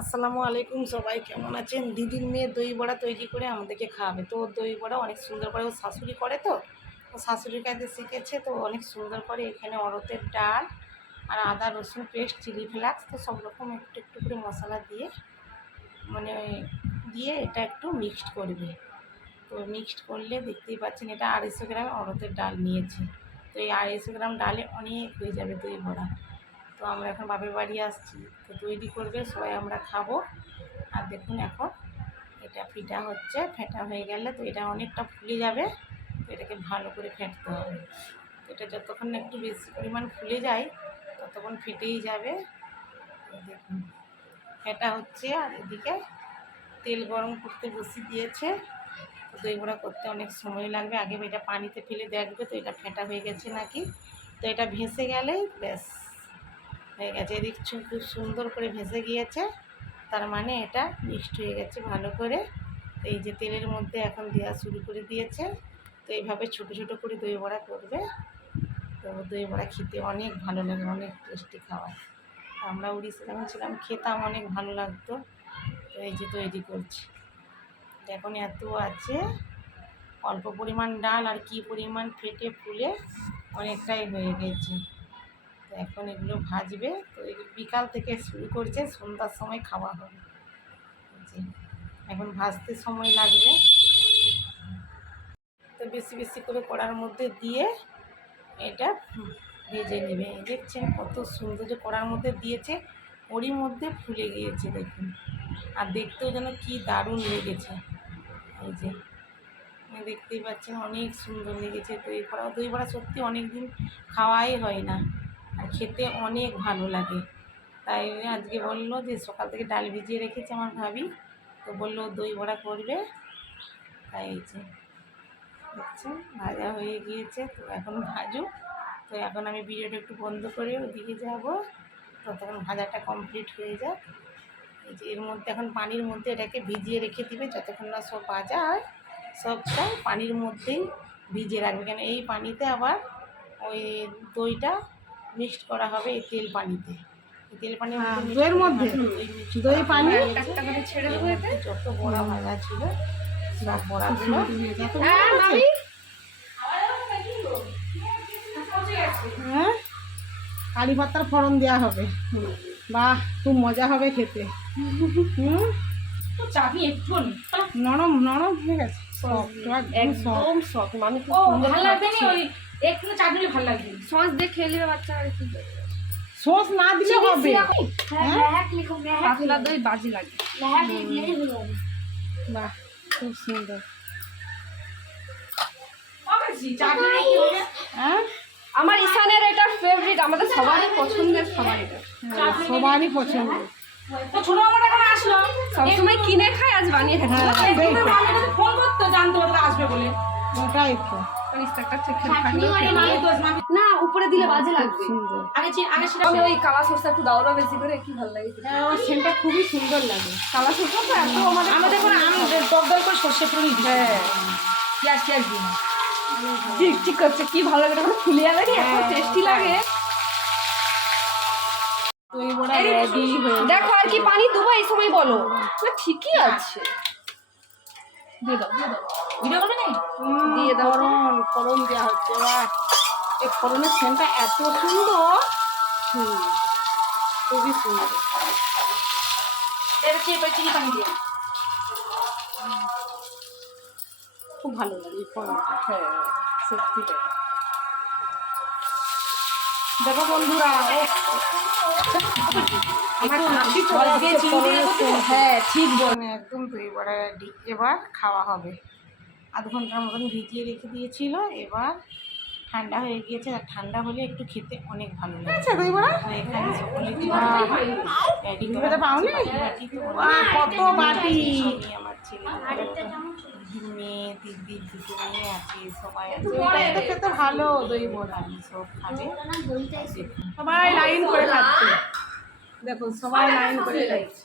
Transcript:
আসসালামু আলাইকুম সবাই, কেমন আছেন? দিদির মেয়ে দই বড়া তৈরি করে আমাদেরকে খাওয়াবে। তো দই বড়া অনেক সুন্দর করে, ও শাশুড়ি করে তো? ও শাশুড়ির কাছে শিখেছে তো অনেক সুন্দর করে এখানে অরতের ডাল আর আদা, রসুন, পেস্ট, চিলি ফ্লাক্স, তো সব রকম একটু একটু করে মশলা দিয়ে মানে দিয়ে এটা একটু মিক্সড করবে। তো মিক্সড করলে দেখতেই পাচ্ছেন এটা আড়াইশো গ্রাম অরতের ডাল নিয়েছে। তো এই আড়াইশো গ্রাম ডালে অনেক হয়ে যাবে দই বড়া। তো আমরা এখন বাপের বাড়ি আসছি। তো তৈরি করবে, সবাই আমরা খাব। আর দেখুন এখন এটা ফিটা হচ্ছে, ফেটা হয়ে গেলে তো এটা অনেকটা ফুলে যাবে। তো এটাকে ভালো করে ফেটতে হবে। এটা যতক্ষণ একটু বেশি পরিমাণ ফুলে যায়, ততক্ষণ ফেটেই যাবে। দেখুন, ফেটা হচ্ছে আর এদিকে তেল গরম করতে বসিয়ে দিয়েছে। তো দই বড়া করতে অনেক সময় লাগবে। আগে এটা পানিতে ফেলে দেখবে তো এটা ফেটা হয়ে গেছে নাকি? তো এটা ভেসে গেলেই ব্যাস। হয়ে গেছে। এদিক খুব সুন্দর করে ভেসে গিয়েছে। তার মানে এটা মিক্সড হয়ে গেছে ভালো করে। এই যে তেলের মধ্যে এখন দেওয়া শুরু করে দিয়েছে। তো এইভাবে ছোট ছোট করে দই বড়া করবে। তো দই বড়া খেতে অনেক ভালো লাগে, অনেক টেস্টি তো আমরা উড়িষ্যা যখন ছিলাম, খেতাম অনেক ভালো লাগতো। তো এই যে তৈরি করছি। এখন এত আছে। অল্প পরিমাণ ডাল আর কি পরিমাণ ফেটে ফুলে অনেকটাই হয়ে গেছে। এখন এগুলো ভাজবে। তো বিকাল থেকে শুরু করছে, সন্ধ্যার সময় খাওয়া হবে। এখন ভাজতে সময় লাগবে। তো বেশি বেশি করে কড়ার মধ্যে দিয়ে এটা ভেজে নেবে। দেখছেন কত সুন্দর কড়ার মধ্যে দিয়েছে, ওরই মধ্যে ফুলে গিয়েছে দেখুন। আর দেখতেও যেন কি দারুণ লেগেছে। এই যে দেখতেই পাচ্ছেন অনেক সুন্দর লেগেছে। দই বড়া দই বড়া সত্যি অনেক দিন খাওয়াই হয় না। আর খেতে অনেক ভালো লাগে। তাই আজকে বলল যে, সকাল থেকে ডাল ভিজিয়ে রেখেছে আমার ভাবি। তো বলল, দই বড়া করবে। তাই এই যে, দেখছেন, ভাজা হয়ে গিয়েছে। তো এখন ভাজুক। তো এখন আমি ভিডিওটা একটু বন্ধ করে ওদিকে যাব। ততক্ষণ ভাজাটা কমপ্লিট হয়ে যাক। এই যে, এর মধ্যে এখন পানির মধ্যে এটাকে ভিজিয়ে রেখে দিবে। যতক্ষণ না সব ভাজা হয়, সবটা পানির মধ্যেই ভিজিয়ে রাখবে। কেন, এই পানিতে আবার ওই দইটা মিক্সড করা হবে এই তেল পানিতে। এই তেল হ্যাঁ, মধ্যে দইয়ের মধ্যে? দই পানি? ছেড়ে দেবো যত বড়া ভাজা ছিল সব বড়াগুলো হ্যাঁ কারি পাতার ফোড়ন দেওয়া হবে। বাহ খুব মজা হবে খেতে। হুম? চাটনি একটু নরম নরম হয়ে গেছে। Soft, একদম সফট মানে খুব সুন্দর ভালো লাগবে নি ওই একটু চাটনি ভালো লাগবে। সস দিয়ে খেয়ে নেবে বাচ্চা আর কি সস না দিলে হবে। পাতলা দই বাজি লাগে। বাহ খুব সুন্দর। চাটনি কি হবে? হ্যাঁ? আমার ঈশানের এটা ফেভারিট আমাদের সবারই পছন্দের খাবার এটা। হ্যাঁ, সবারই পছন্দ। তো ছোট আমার এখন আসলো? সবসময় কিনে খাই আজ বানিয়ে খাচ্ছি হ্যাঁ ফোন করতো জানতো ওরা আসবে বলে। ওটাই তো। মামি না উপরে দিলে বাজে লাগবে। আগে আগে সেটা ওই কালা সরষা একটু দাও না বেশি করে কি ভালো লাগে হ্যাঁ সেন্টটা খুবই সুন্দর লাগে। কালা সরষা তো এত আমাদের আমি করে সর্ষে হ্যাঁ। পেঁয়াজ পেঁয়াজ দিই ঠিক ঠিক করছে কি ভালো লাগে তখন ফুলে যাবে না এত টেস্টি লাগে। হয়ে দেখো আর কি পানি দেবো এই সময় বলো। না ঠিকই আছে। দিয়ে দাও দিয়ে দাও। ভিডিও করবে না দিয়ে দাও। ফোড়ন ফোড়ন দেওয়া হচ্ছে এবার এই ফোড়নের সেন্টটা এত সুন্দর। হুম, খুবই সুন্দর। এবার চিনি চিনি পানি দিয়ে? খুব ভালো লাগে এই ফোড়নটা। হ্যাঁ সত্যি। দেখো বন্ধুরা আমার হাসি চলে। হ্যাঁ ঠিক বল একদম দই বড়া এবার খাওয়া হবে। আধ ঘণ্টার মতন ভিজিয়ে রেখে দিয়েছিল এবার ঠান্ডা হয়ে গিয়েছে। আর ঠান্ডা হলে একটু খেতে অনেক ভালো লাগে। দই বড়া এখানে সকলে পাওনি? কত বাটি। ছেলে মেয়ে দিদি দুটো মেয়ে আছে সবাই আছে। খেতে ভালো দই বড়া সব খাবে। সবাই লাইন করে খাচ্ছে। দেখুন সবাই লাইন করে খাচ্ছে।